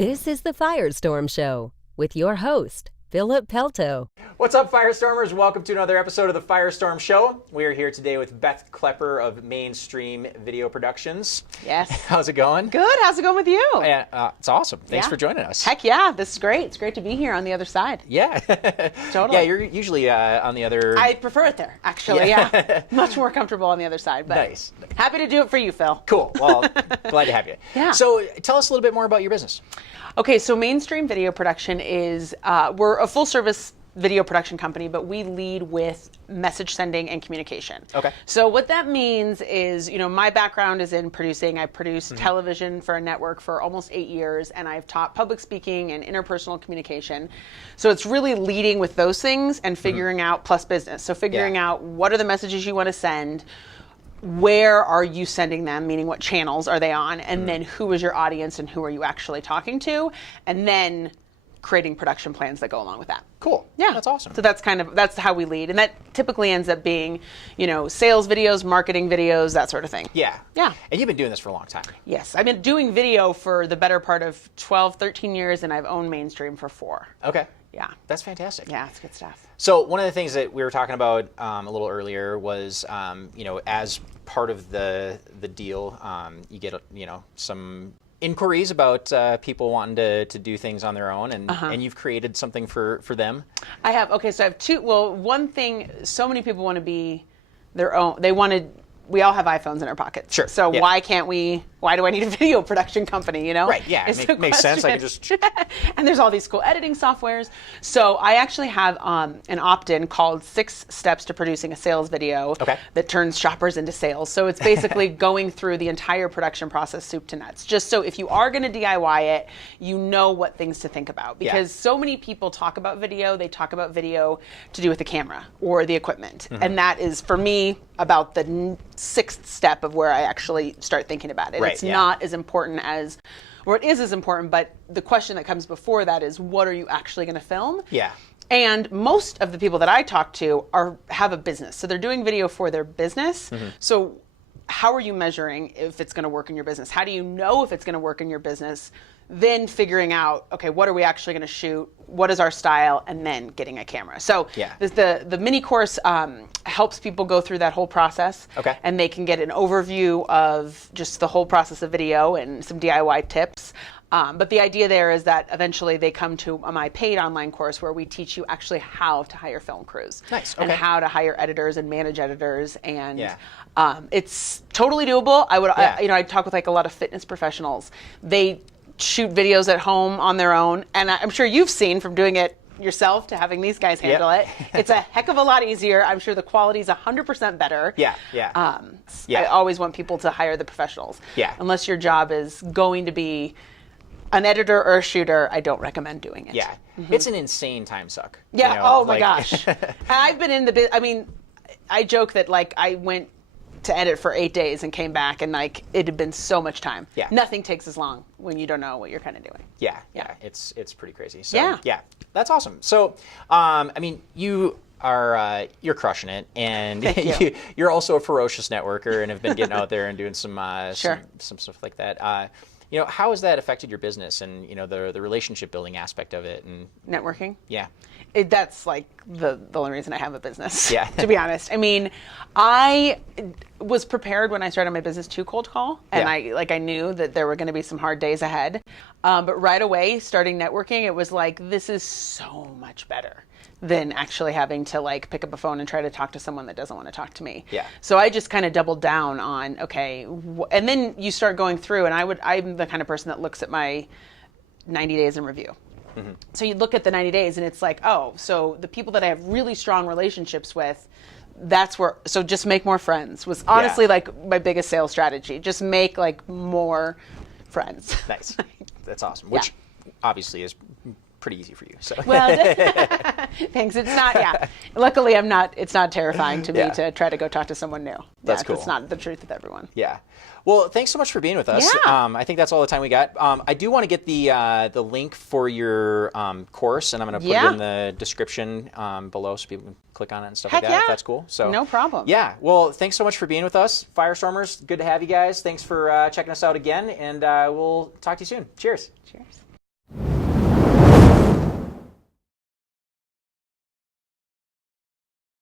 This is the Firestorm Show with your host, Philip Pelto. What's up, Firestormers? Welcome to another episode of the Firestorm Show. We are here today with Beth Klepper of Mainstream Video Productions. Yes. How's it going? Good. How's it going with you? It's awesome. Thanks for joining us. Heck yeah. This is great. It's great to be here on the other side. Yeah. Totally. Yeah, you're usually on the other... I prefer it there, actually. Yeah. Much more comfortable on the other side. But nice. Happy to do it for you, Phil. Cool. Well, glad to have you. Yeah. So tell us a little bit more about your business. Okay, so Mainstream Video Production is, we're a full-service video production company, but we lead with message sending and communication. Okay. So what that means is, my background is in producing. I produced television for a network for almost 8 years, and I've taught public speaking and interpersonal communication. So it's really leading with those things and figuring out, plus business. So figuring out what are the messages you want to send, where are you sending them, meaning what channels are they on, and then who is your audience and who are you actually talking to, and then creating production plans that go along with that. Cool. Yeah. That's awesome. So that's how we lead. And that typically ends up being, sales videos, marketing videos, that sort of thing. Yeah. Yeah. And you've been doing this for a long time. Yes. I've been doing video for the better part of 12, 13 years, and I've owned Mainstream for 4. Okay. Yeah. That's fantastic. Yeah, it's good stuff. So one of the things that we were talking about a little earlier was, as part of the deal, you get, some inquiries about people wanting to do things on their own, and you've created something for them. I have. Okay, so I have two. Well, one thing, so many people want to be their own. We all have iPhones in our pockets. Sure. So why do I need a video production company, Right, yeah, it makes sense. I can just... And there's all these cool editing softwares. So I actually have an opt-in called 6 Steps to Producing a Sales Video that turns shoppers into sales. So it's basically going through the entire production process, soup to nuts. Just so if you are going to DIY it, you know what things to think about. Because so many people talk about video, they talk about video to do with the camera or the equipment. And that is, for me, about the 6th step of where I actually start thinking about it. Right, it's not as important as, or it is as important, but the question that comes before that is, what are you actually going to film? Yeah. And most of the people that I talk to have a business. So they're doing video for their business. So how are you measuring if it's going to work in your business? How do you know if it's going to work in your business? Then figuring out, okay, what are we actually going to shoot? What is our style? And then getting a camera. So the mini course helps people go through that whole process. Okay. And they can get an overview of just the whole process of video and some DIY tips. But the idea there is that eventually they come to my paid online course where we teach you actually how to hire film crews. Nice. Okay. And how to hire editors and manage editors. And it's totally doable. I talk with a lot of fitness professionals. They shoot videos at home on their own, and I'm sure you've seen from doing it yourself to having these guys handle it. It's a heck of a lot easier. I'm sure the quality is 100% better. I always want people to hire the professionals. Unless your job is going to be an editor or a shooter, I don't recommend doing it. It's an insane time suck. Oh my gosh. I've been in the I joke that I went to edit for 8 days and came back, and it had been so much time. Nothing takes as long when you don't know what you're kind of doing. It's pretty crazy. So that's awesome. So you are you're crushing it, and you're also a ferocious networker and have been getting out there and doing some stuff like that. How has that affected your business and the relationship building aspect of it and networking? That's the only reason I have a business. To be honest, I was prepared when I started my business to cold call, and I knew that there were going to be some hard days ahead. But right away, starting networking, it was this is so much better than actually having to pick up a phone and try to talk to someone that doesn't want to talk to me. So I just kind of doubled down on, and then you start going through, and I'm the kind of person that looks at my 90 days in review. So you look at the 90 days and it's so the people that I have really strong relationships with, so just make more friends was honestly my biggest sales strategy. Just make more friends. Nice. That's awesome. Which obviously is pretty easy for you. So. Well, thanks. It's not, Luckily, it's not terrifying to me to try to go talk to someone new. That's cool. It's not the truth with everyone. Well, thanks so much for being with us. I think that's all the time we got. I do want to get the link for your course, and I'm going to put it in the description below so people can click on it and stuff like that, if that's cool. So no problem. Well, thanks so much for being with us. Firestormers, good to have you guys. Thanks for checking us out again, and we'll talk to you soon. Cheers. Cheers. you.